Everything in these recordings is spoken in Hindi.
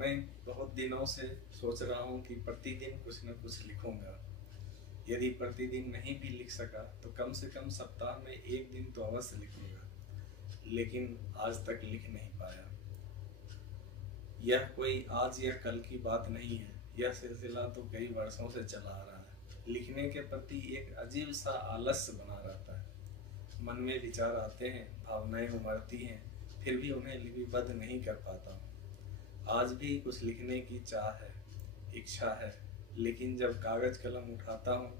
मैं बहुत दिनों से सोच रहा हूँ कि प्रतिदिन कुछ न कुछ लिखूंगा। यदि प्रतिदिन नहीं भी लिख सका तो कम से कम सप्ताह में एक दिन तो अवश्य लिखूंगा, लेकिन आज तक लिख नहीं पाया। यह कोई आज या कल की बात नहीं है, यह सिलसिला तो कई वर्षों से चला आ रहा है। लिखने के प्रति एक अजीब सा आलस्य बना रहता है। मन में विचार आते हैं, भावनाएं उमड़ती हैं, फिर भी उन्हें लिपिबद्ध नहीं कर पाता हूँ। आज भी कुछ लिखने की चाह है, इच्छा है, लेकिन जब कागज कलम उठाता हूँ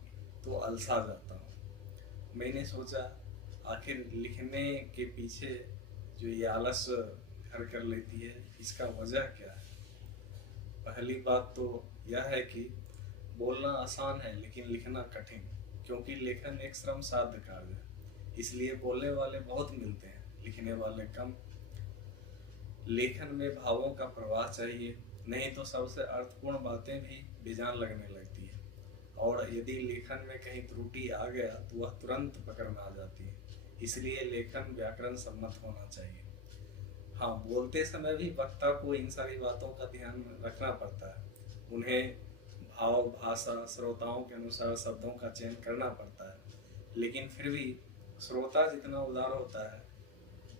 तो अलसा जाता हूँ। मैंने सोचा, आखिर लिखने के पीछे जो ये आलस घर कर लेती है, इसका वजह क्या है। पहली बात तो यह है कि बोलना आसान है लेकिन लिखना कठिन, क्योंकि लेखन एक श्रम साध्य कार्य है। इसलिए बोलने वाले बहुत मिलते हैं, लिखने वाले कम। लेखन में भावों का प्रवाह चाहिए, नहीं तो सबसे अर्थपूर्ण बातें भी बेजान लगने लगती है। और यदि लेखन में कहीं त्रुटि आ गया तो वह तुरंत पकड़ में आ जाती है। इसलिए लेखन व्याकरण सम्मत होना चाहिए। हाँ, बोलते समय भी वक्ता को इन सारी बातों का ध्यान रखना पड़ता है। उन्हें भाव, भाषा, श्रोताओं के अनुसार शब्दों का चयन करना पड़ता है। लेकिन फिर भी श्रोता जितना उदार होता है,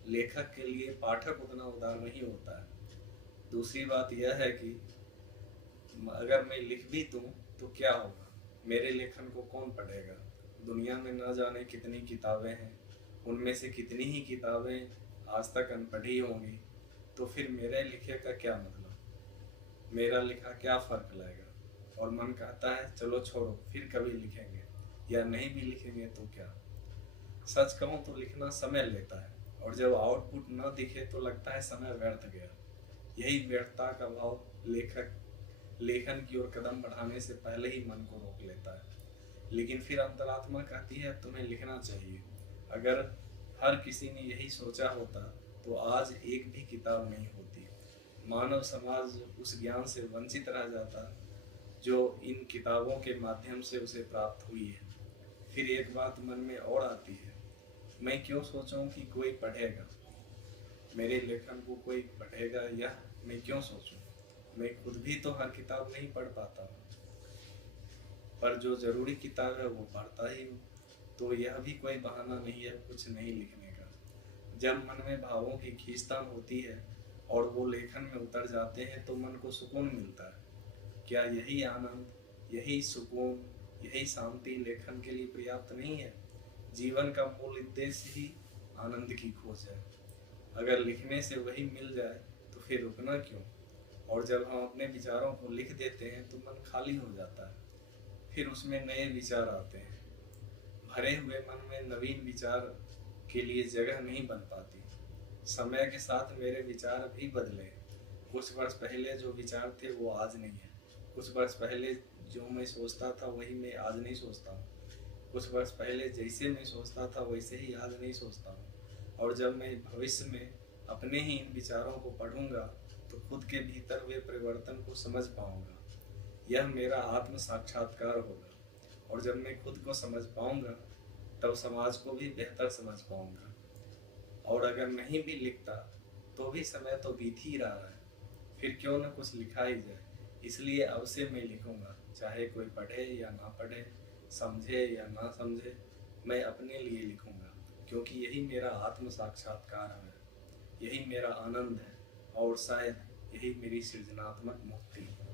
लेखक के लिए पाठक उतना उदार नहीं होता है। दूसरी बात यह है कि अगर मैं लिख भी दूं तो क्या होगा, मेरे लेखन को कौन पढ़ेगा। दुनिया में न जाने कितनी किताबें हैं, उनमें से कितनी ही किताबें आज तक अनपढ़ी होंगी। तो फिर मेरे लिखे का क्या मतलब, मेरा लिखा क्या फ़र्क लाएगा। और मन कहता है चलो छोड़ो, फिर कभी लिखेंगे, या नहीं भी लिखेंगे तो क्या। सच कहूँ तो लिखना समय लेता है, और जब आउटपुट न दिखे तो लगता है समय व्यर्थ गया। यही व्यर्थता का भाव लेखन की ओर कदम बढ़ाने से पहले ही मन को रोक लेता है। लेकिन फिर अंतरात्मा कहती है तुम्हें लिखना चाहिए। अगर हर किसी ने यही सोचा होता तो आज एक भी किताब नहीं होती। मानव समाज उस ज्ञान से वंचित रह जाता जो इन किताबों के माध्यम से उसे प्राप्त हुई है। फिर एक बात मन में और आती है, मैं क्यों सोचूं कि कोई पढ़ेगा, मेरे लेखन को कोई पढ़ेगा, या मैं क्यों सोचूं। मैं खुद भी तो हर किताब नहीं पढ़ पाता हूँ, पर जो जरूरी किताब है वो पढ़ता ही हूँ। तो यह भी कोई बहाना नहीं है कुछ नहीं लिखने का। जब मन में भावों की खींचतान होती है और वो लेखन में उतर जाते हैं तो मन को सुकून मिलता है। क्या यही आनंद, यही सुकून, यही शांति लेखन के लिए पर्याप्त नहीं है। जीवन का मूल उद्देश्य ही आनंद की खोज है। अगर लिखने से वही मिल जाए तो फिर रुकना क्यों। और जब हम अपने विचारों को लिख देते हैं तो मन खाली हो जाता है, फिर उसमें नए विचार आते हैं। भरे हुए मन में नवीन विचार के लिए जगह नहीं बन पाती। समय के साथ मेरे विचार भी बदले। कुछ वर्ष पहले जो विचार थे वो आज नहीं है। कुछ वर्ष पहले जो मैं सोचता था वही मैं आज नहीं सोचता हूँ। कुछ वर्ष पहले जैसे मैं सोचता था वैसे ही आज नहीं सोचता हूँ। और जब मैं भविष्य में अपने ही इन विचारों को पढ़ूंगा तो खुद के भीतर हुए परिवर्तन को समझ पाऊंगा। यह मेरा आत्म साक्षात्कार होगा। और जब मैं खुद को समझ पाऊंगा तब समाज को भी बेहतर समझ पाऊंगा। और अगर नहीं भी लिखता तो भी समय तो बीत ही रहा है, फिर क्यों न कुछ लिखा ही जाए। इसलिए अब से मैं लिखूंगा, चाहे कोई पढ़े या ना पढ़े, समझे या ना समझे, मैं अपने लिए लिखूंगा। क्योंकि यही मेरा आत्म साक्षात्कार है, यही मेरा आनंद है, और शायद यही मेरी सृजनात्मक मुक्ति है।